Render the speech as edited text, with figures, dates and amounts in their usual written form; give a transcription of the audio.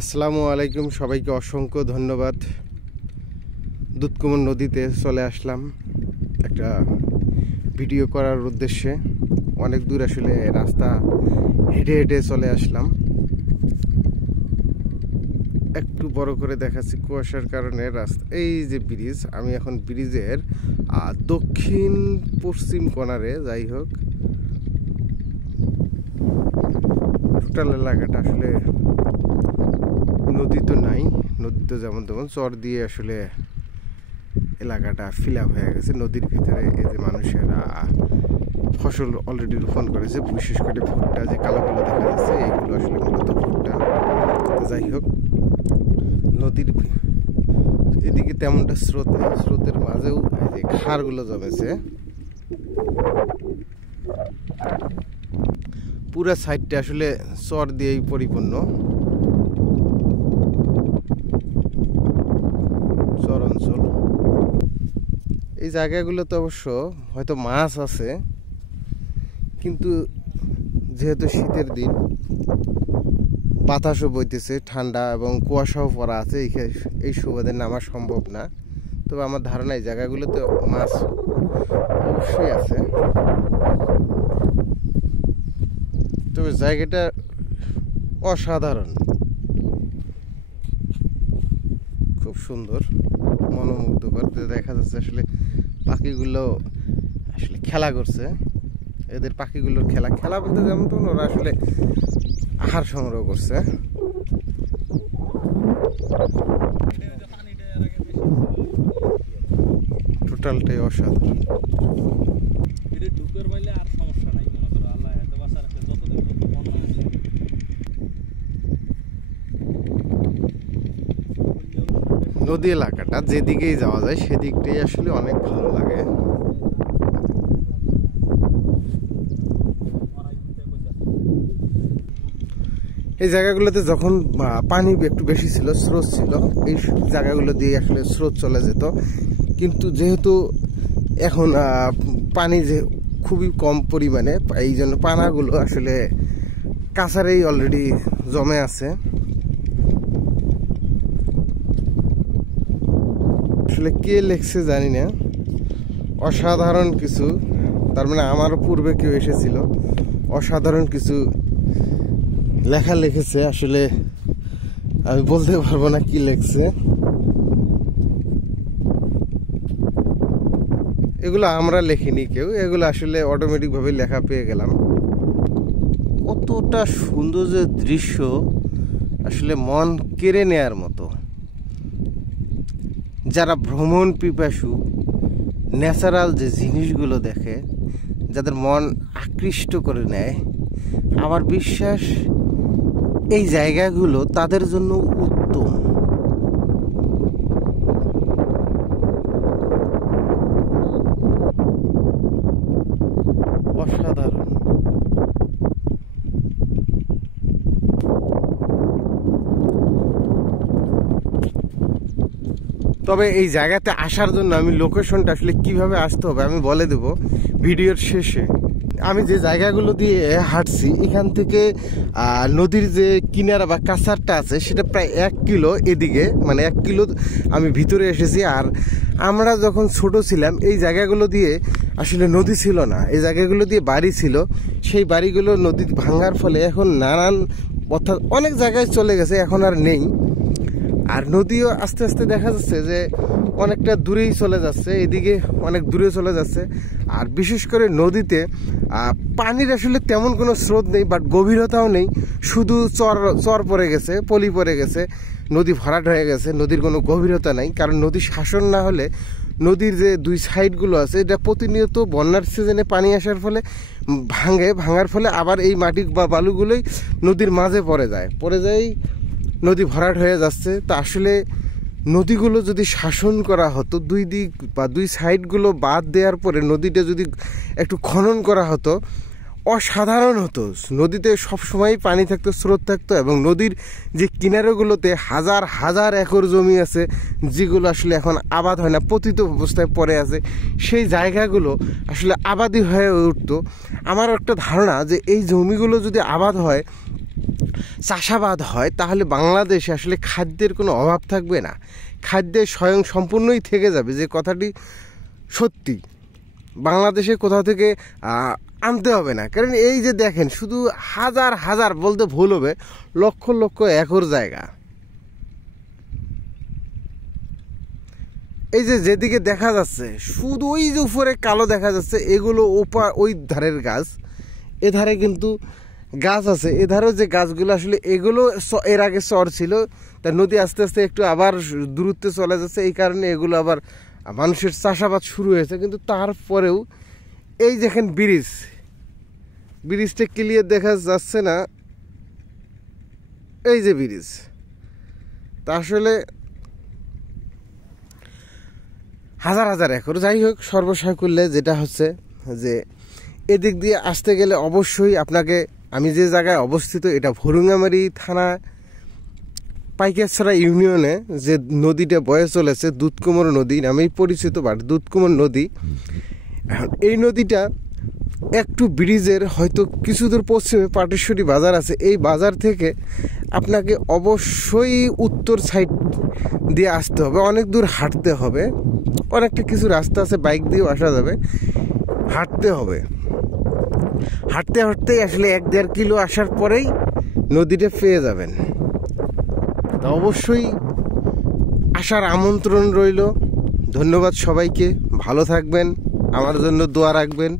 আসসালামু আলাইকুম, সবাইকে অসংখ্য ধন্যবাদ। দুধকুমার নদীতে চলে আসলাম একটা ভিডিও করার উদ্দেশ্যে। অনেক দূর আসলে রাস্তা হেঁটে হেঁটে চলে আসলাম। একটু বড় করে দেখাচ্ছি কুয়াশার কারণে রাস্তা। এই যে ব্রিজ, আমি এখন ব্রিজের দক্ষিণ পশ্চিম কোণারে, যাই হোক টোটাল এলাকাটা আসলে নদী তো নাই, নদী তো যেমন তেমন চর দিয়ে আসলে এলাকাটা ফিল আপ হয়ে গেছে। নদীর ভিতরে এই যে মানুষেরা ফসল অলরেডি রোপণ করেছে, বিশেষ করে ভুট্টা, যে কালো কালো দেখা যাচ্ছে এইগুলো আসলে মূলত ভুট্টা। যাই হোক, নদীর এদিকে তেমনটা স্রোত নেই, স্রোতের মাঝেও এই যে খাড়গুলো জমেছে। পুরা সাইডটা আসলে চর দিয়েই পরিপূর্ণ, চর অঞ্চল। এই জায়গাগুলোতে অবশ্য হয়তো মাছ আছে, কিন্তু যেহেতু শীতের দিন, বাতাসও বইতেছে ঠান্ডা এবং কুয়াশাও পড়া আছে, এই সুবাদে নামা সম্ভব না। তবে আমার ধারণা এই জায়গাগুলোতে মাছ অবশ্যই আছে। তবে জায়গাটা অসাধারণ, খুব সুন্দর, মনোমুগ্ধকর। দেখা যাচ্ছে আসলে পাখিগুলো আসলে খেলা করছে। এদের পাখিগুলোর খেলা খেলা বলতে যেমন তখন ওরা আসলে আহার সংগ্রহ করছে। টোটালটাই অসাধারণ। নদী এলাকাটা যেদিকেই যাওয়া যায় সেদিকটাই আসলে অনেক ভালো লাগে। এই জায়গাগুলোতে যখন পানি একটু বেশি ছিল, স্রোত ছিল, এই জায়গাগুলো দিয়ে আসলে স্রোত চলে যেত। কিন্তু যেহেতু এখন পানি যে খুবই কম পরিমাণে, এই জন্য পানাগুলো আসলে কাছারেই অলরেডি জমে আছে। আসলে কে লেখছে জানি না, অসাধারণ কিছু। তার মানে আমার পূর্বে কেউ এসেছিল, অসাধারণ কিছু লেখা লিখেছে। আসলে আমি বলতে পারবো না কি লেখছে। এগুলো আমরা লেখিনি কেউ, এগুলো আসলে অটোমেটিক ভাবে লেখা পেয়ে গেলাম। কতটা সুন্দর যে দৃশ্য, আসলে মন কেড়ে নেয়ার মতো। যারা ভ্রমণ পিপাসু, ন্যাচারাল যে জিনিসগুলো দেখে, যাদের মন আকৃষ্ট করে নেয়, আমার বিশ্বাস এই জায়গাগুলো তাদের জন্য উত্তম। অসাধারণ। তবে এই জায়গাতে আসার জন্য আমি লোকেশনটা আসলে কিভাবে আসতে হবে আমি বলে দেব ভিডিওর শেষে। আমি যে জায়গাগুলো দিয়ে হাঁটছি, এখান থেকে নদীর যে কিনারা বা কাছারটা আছে সেটা প্রায় 1 কিলো এদিকে, মানে 1 কিলো আমি ভিতরে এসেছি। আর আমরা যখন ছোট ছিলাম এই জায়গাগুলো দিয়ে আসলে নদী ছিল না, এই জায়গাগুলো দিয়ে বাড়ি ছিল। সেই বাড়িগুলো নদী ভাঙার ফলে এখন নানান, অর্থাৎ অনেক জায়গায় চলে গেছে, এখন আর নেই। আর নদীও আস্তে আস্তে দেখা যাচ্ছে যে অনেকটা দূরেই চলে যাচ্ছে, এদিকে অনেক দূরে চলে যাচ্ছে। আর বিশেষ করে নদীতে পানির আসলে তেমন কোনো স্রোত নেই, বাট গভীরতাও নেই, শুধু চর পড়ে গেছে, পলি পড়ে গেছে, নদী ভরাট হয়ে গেছে, নদীর কোনো গভীরতা নাই। কারণ নদী শাসন না হলে নদীর যে দুই সাইডগুলো আছে, এটা প্রতিনিয়ত বন্যার সিজনে পানি আসার ফলে ভাঙার ফলে আবার এই মাটি বা বালুগুলোই নদীর মাঝে পড়ে যায়, নদী ভরাট হয়ে যাচ্ছে। তা আসলে নদীগুলো যদি শাসন করা হতো, দুই দিক বা দুই সাইডগুলো বাদ দেওয়ার পরে নদীটা যদি একটু খনন করা হতো, অসাধারণ হতো। নদীতে সবসময় পানি থাকতো, স্রোত থাকতো, এবং নদীর যে কিনারাগুলোতে হাজার হাজার একর জমি আছে যেগুলো আসলে এখন আবাদ হয় না, পতিত অবস্থায় পড়ে আছে, সেই জায়গাগুলো আসলে আবাদি হয়ে উঠতো। আমার একটা ধারণা যে এই জমিগুলো যদি আবাদ হয়, চাষাবাদ হয় তাহলে বাংলাদেশে আসলে খাদ্যের কোনো অভাব থাকবে না, খাদ্যের স্বয়ং সম্পূর্ণই থেকে যাবে। যে কথাটি সত্যি, বাংলাদেশে কোথাও থেকে আনতে হবে না। কারণ এই যে দেখেন, শুধু হাজার হাজার বলতে ভুল হবে, লক্ষ লক্ষ একর জায়গা। এই যে যেদিকে দেখা যাচ্ছে শুধু ওই যে উপরে কালো দেখা যাচ্ছে, এগুলো ওই ধারের গাছ। এধারে কিন্তু গাছ আছে, এধারেও যে গাছগুলো আসলে এগুলো এর আগে চর ছিল, তা নদী আস্তে আস্তে একটু আবার দূরত্বে চলে যাচ্ছে, এই কারণে এগুলো আবার মানুষের চাষাবাদ শুরু হয়েছে। কিন্তু তারপরেও এই দেখেন ব্রিজটা ক্লিয়ার দেখা যাচ্ছে না, এই যে ব্রিজ, তা আসলে হাজার হাজার একর। যাই হোক, সর্বশেষ করলে যেটা হচ্ছে যে এদিক দিয়ে আসতে গেলে অবশ্যই আপনাকে, আমি যে জায়গায় অবস্থিত এটা ভুরুঙ্গামারি থানা পাইকারছড়া ইউনিয়নে যে নদীটা বয়ে চলেছে দুধকুমোর নদী নামেই পরিচিত, বাট দুধকুমোর নদী। এখন এই নদীটা একটু ব্রিজের হয়তো কিছু দূর পশ্চিমে পাটেশ্বরী বাজার আছে, এই বাজার থেকে আপনাকে অবশ্যই উত্তর সাইড দিয়ে আসতে হবে, অনেক দূর হাঁটতে হবে। অনেকটা কিছু রাস্তা আছে, বাইক দিয়েও আসা যাবে, হাঁটতে হবে। হাঁটতে হাঁটতেই আসলে 1-1.5 কিলো আসার পরেই নদীটা পেয়ে যাবেন। তা অবশ্যই আসার আমন্ত্রণ রইল। ধন্যবাদ সবাইকে, ভালো থাকবেন, আমার জন্য দোয়া রাখবেন।